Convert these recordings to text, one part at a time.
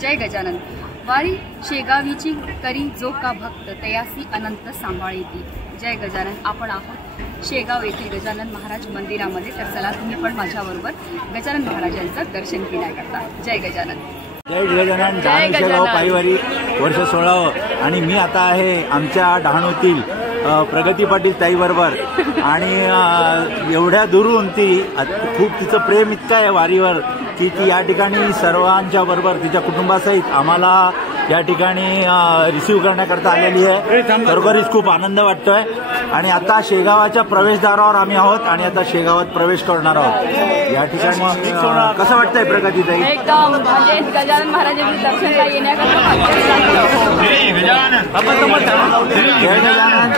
जय गजानन। वारी शेगावीची करी जो का भक्त तयासी अनंत सांभाळेती। जय गजानन। आपण आहोत शेगाव येथील गजानन महाराज मंदिरामध्ये, तर चला तुम्ही पण माझ्याबरोबर गजानन महाराजांचं दर्शन घेण्याकरता। जय गजानन। जय गजानन। शेगाव पायवारी वर्ष 16 आणि मी आता आहे आमच्या डहाणूतील प्रगती पाटील ताई बरोबर आणि एवढ्या दुरून ती खूप तिचं प्रेम इतकं आहे वारीवर की ती या ठिकाणी सर्वांच्या बरोबर तिच्या कुटुंबासहित आम्हाला या ठिकाणी रिसीव्ह करण्याकरता आलेली आहे। खरोखरीच खूप आनंद वाटतोय आणि आता शेगावाच्या प्रवेशद्वारावर आम्ही आहोत आणि आता शेगावात प्रवेश करणार आहोत। या ठिकाणी कसं वाटतंय प्रगती ताई? एकदम गजानन महाराजांचं दर्शनला येण्याकरता जय गजानन। जय गजानन।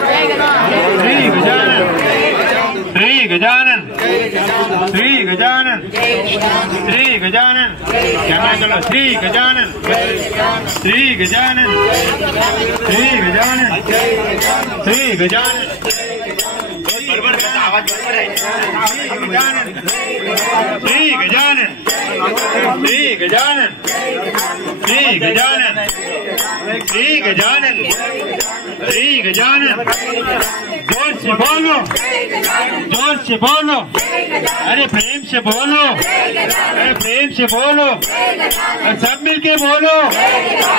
श्री गजानन। श्री गजानन। श्री गजानन। श्री गजानन। चलो श्री गजानन। श्री गजानन। श्री गजानन। श्री गजानन। बरोबर त्याचा आवाज बरोबर आहे। श्री गजानन। श्री गजानन। श्री गजानन। श्री गजानन। श्री गजानन। श्री गजानन। जोर से बोलो, जोर से बोलो, अरे प्रेम से बोलो, अरे प्रेम से बोलो, सब मिलके बोलो,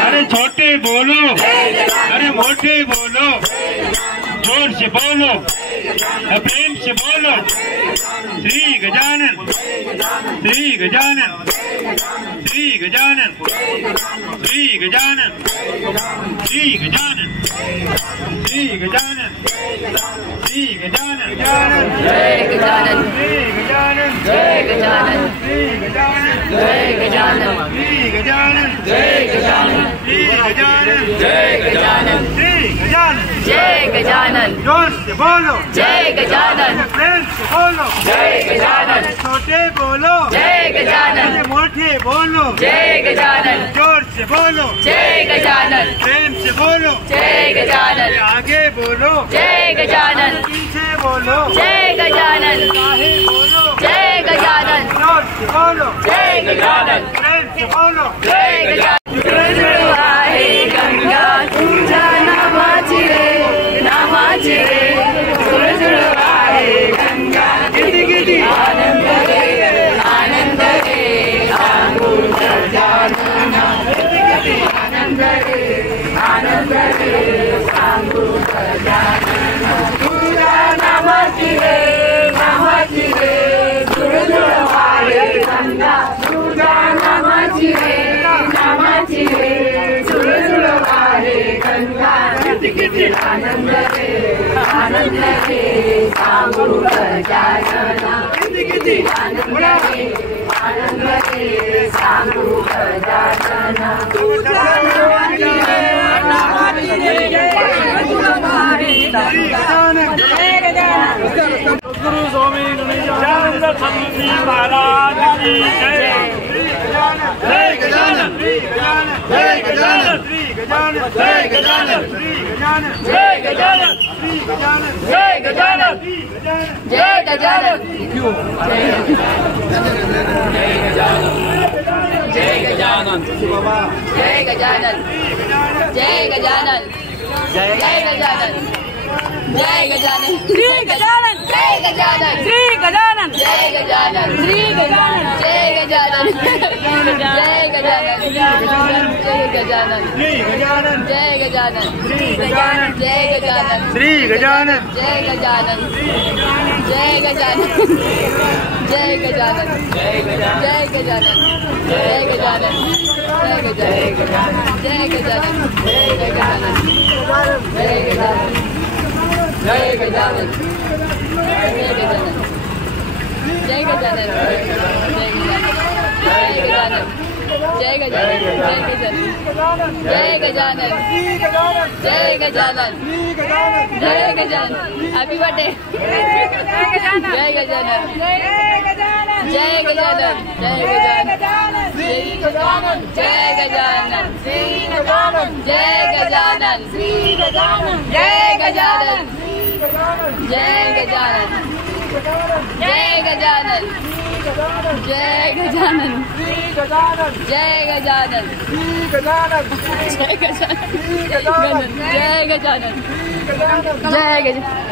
अरे छोटे बोलो, अरे मोटे बोलो, जोर से बोलो, प्रेम से बोलो। श्री गजानन। श्री गजानन। श्री गजानन। श्री गजानन। श्री गजानन। श्री गजानन। श्री गजानन। जय गजानन। श्री गजानन। जय गजानन। श्री गजानन। जय गजानन। श्री गजानन। जय गजानन। श्री गजानन। जय गजानन। श्री गजानन। जय गजानन। जोर से बोलो, जय गजानन। प्रेम से बोलो, जय गजानन। छोटे बोलो, जय गजानन। मोटे बोलो, जय गजानन। जोर से बोलो, जय गजानन। प्रेम से बोलो, जय गजानन। आगे बोलो, जय गजानन। पीछे बोलो, जय गजानन। बाहें बोलो, जय गजानन। जोर से बोलो, जय गजानन। प्रेम से बोलो। जय गजानन। आहे गंगा तुझ्या नामाची रे, नामाची रे, झुळझुळ आहे गंगा, किती किती आनंद रे, आनंद रे, सांगू गजानना, किती किती आनंद रे, आनंद रे, सांगू गजानना, तुझ्या नामाची रे, नामाची रे, झुळझुळ आहे गंगा, तुझ्या नामाची रे, नामाची रे, झुळझुळ आहे गंगा, किती किती आनंद रे, आनंद रे, सांगू गजानना, किती किती आनंद रे, आनंद रे, सांगू गजानना, तुझ्या नामाची रे, नामाची रे, झुळझुळ आहे गंगा, जय गजानन। गुरु स्वामी गणेशानंद स्वामी महाराज की जय। जय गजानन। जय गजानन। श्री गजानन। जय गजानन। श्री गजानन। जय गजानन। श्री गजानन। जय गजानन। जय गजानन। जय गजानन। जय गजानन। जय गजानन। जय गजानन। जय गजानन। श्री गजानन। जय गजानन। श्री गजानन। जय गजानन। श्री गजानन। जय गजानन। जय गजानन। जय गजानन। श्री गजानन। जय गजानन। श्री गजानन। जय गजानन। श्री गजानन। जय गजानन। जय गजानन। जय गजानन। जय गजानन। जय गजानन। जय गजानन। जय गजानन। जय गजानन। जय गजानन। जय गजानन। जय गजानन। जय गजानन। जय गजानन। जय गजानन। जय गजानन। जय गजानन। जय गजानन। जय गजानन। जय गजानन। Happy birthday. जय गजानन। जय गजानन। जय गजानन। जय गजानन। जय गजानन। श्री गजानन। जय गजानन। श्री गजानन। जय गजानन। श्री गजानन। जय गजानन। जय गजानन। जय गजानन, जय गजानन, श्री गजानन, जय गजानन, श्री गजानन, जय गजानन, श्री गजानन, जय गजानन, श्री गजानन, जय गजानन.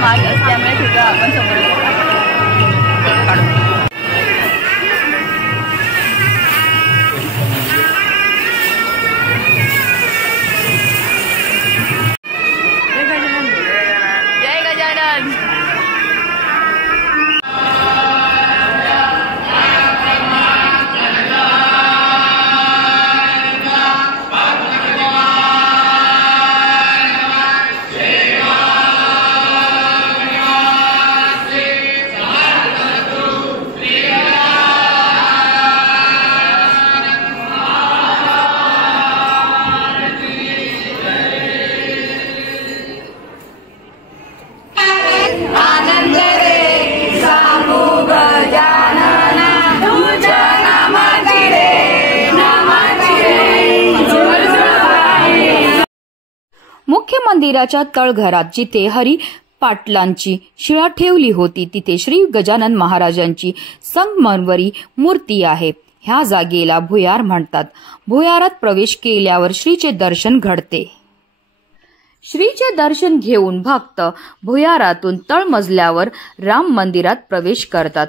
मार्ग असल्यामुळे तिथं आपण समोर जय गजानन. मुख्य मंदिराच्या तळघरात जिथे हरी पाटलांची शिळा ठेवली होती तिथे श्री गजानन महाराजांची संगमरवरी मूर्ती आहे. ह्या जागेला भुयार म्हणतात. भुयारात प्रवेश केल्यावर श्रीचे दर्शन घडते. श्रीचे दर्शन घेऊन भक्त भुयारातून तळमजल्यावर राम मंदिरात प्रवेश करतात.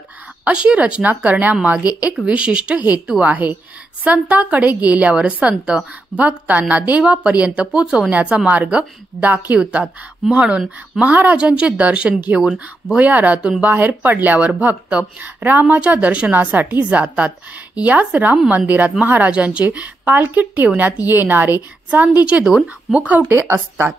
अशी रचना करण्यामागे एक विशिष्ट हेतू आहे. संतांकडे गेल्यावर संत भक्तांना देवापर्यंत पोहोचवण्याचा मार्ग दाखवतात. म्हणून महाराजांचे दर्शन घेऊन भुयारातून बाहेर पडल्यावर भक्त रामाच्या दर्शनासाठी जातात. याच राम मंदिरात महाराजांचे पालखीत ठेवण्यात येणारे चांदीचे 2 मुखवटे असतात.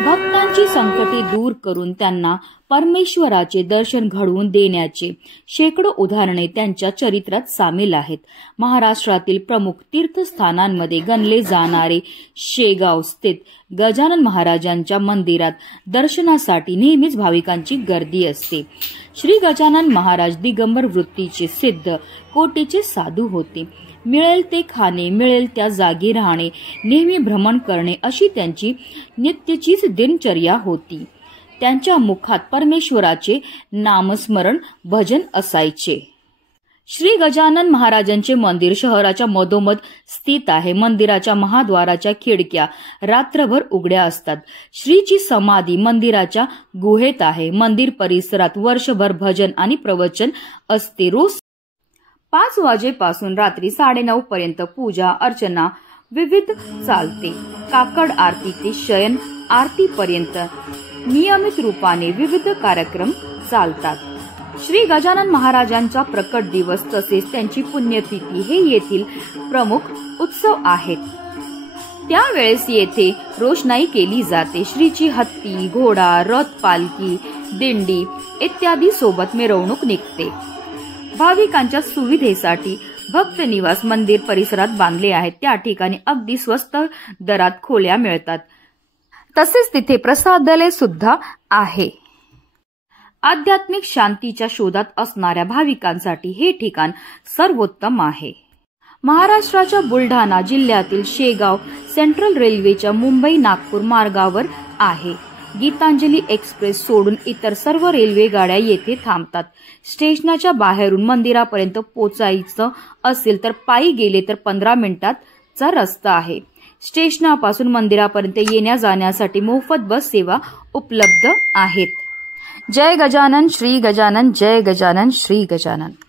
भक्तांची संकटे दूर करून त्यांना परमेश्वराचे दर्शन घडवून देण्याचे शेकडो उदाहरणे त्यांच्या चरित्रात सामील आहेत. महाराष्ट्रातील प्रमुख तीर्थस्थानांमध्ये गणले जाणारे शेगाव स्थित गजानन महाराजांच्या मंदिरात दर्शनासाठी नेहमीच भाविकांची गर्दी असते. श्री गजानन महाराज दिगंबर वृत्तीचे सिद्ध कोटीचे साधू होते. मिळेल ते खाणे, मिळेल त्या जागी राहणे, नेहमी भ्रमण करणे अशी त्यांची नित्यचीच दिनचर्या होती. त्यांच्या मुखात परमेश्वराचे नामस्मरण भजन असायचे. श्री गजानन महाराजांचे मंदिर शहराच्या मधोमध स्थित आहे. मंदिराच्या महाद्वाराच्या खिडक्या रात्रभर उघड्या असतात. श्रीची समाधी मंदिराच्या गुहेत आहे. मंदिर परिसरात वर्षभर भजन आणि प्रवचन असते. रोज 5 वाजेपासून रात्री 9:30 पर्यंत पूजा अर्चना विविध चालते. काकड आरती ते शयन आरती पर्यंत नियमित रूपाने विविध कार्यक्रम चालतात. श्री गजानन महाराजांचा प्रकट दिवस तसेच त्यांची पुण्यतिथी हे येथील प्रमुख उत्सव आहेत. त्यावेळेस येथे रोषणाई केली जाते. श्रीची हत्ती, घोडा, रथ, पालखी, दिंडी इत्यादी सोबत मिरवणूक निघते. भाविकांच्या सुविधेसाठी भक्त निवास मंदिर परिसरात बांधले आहेत. त्या ठिकाणी अगदी स्वस्त दरात खोल्या मिळतात. तसेच तिथे प्रसादालय सुद्धा आहे. आध्यात्मिक शांतीच्या शोधात असणाऱ्या भाविकांसाठी हे ठिकाण सर्वोत्तम आहे. महाराष्ट्राच्या बुलढाणा जिल्ह्यातील शेगाव सेंट्रल रेल्वेच्या मुंबई नागपूर मार्गावर आहे. गीतांजली एक्सप्रेस सोडून इतर सर्व रेल्वे गाड्या येथे थांबतात. स्टेशनाच्या बाहेरून मंदिरापर्यंत पोचायचं असेल तर पायी गेले तर 15 मिनिटांचा रस्ता आहे. स्टेशनापासून मंदिरापर्यंत येण्या जाण्यासाठी मोफत बस सेवा उपलब्ध आहेत. जय गजानन श्री गजानन, जय गजानन श्री गजानन.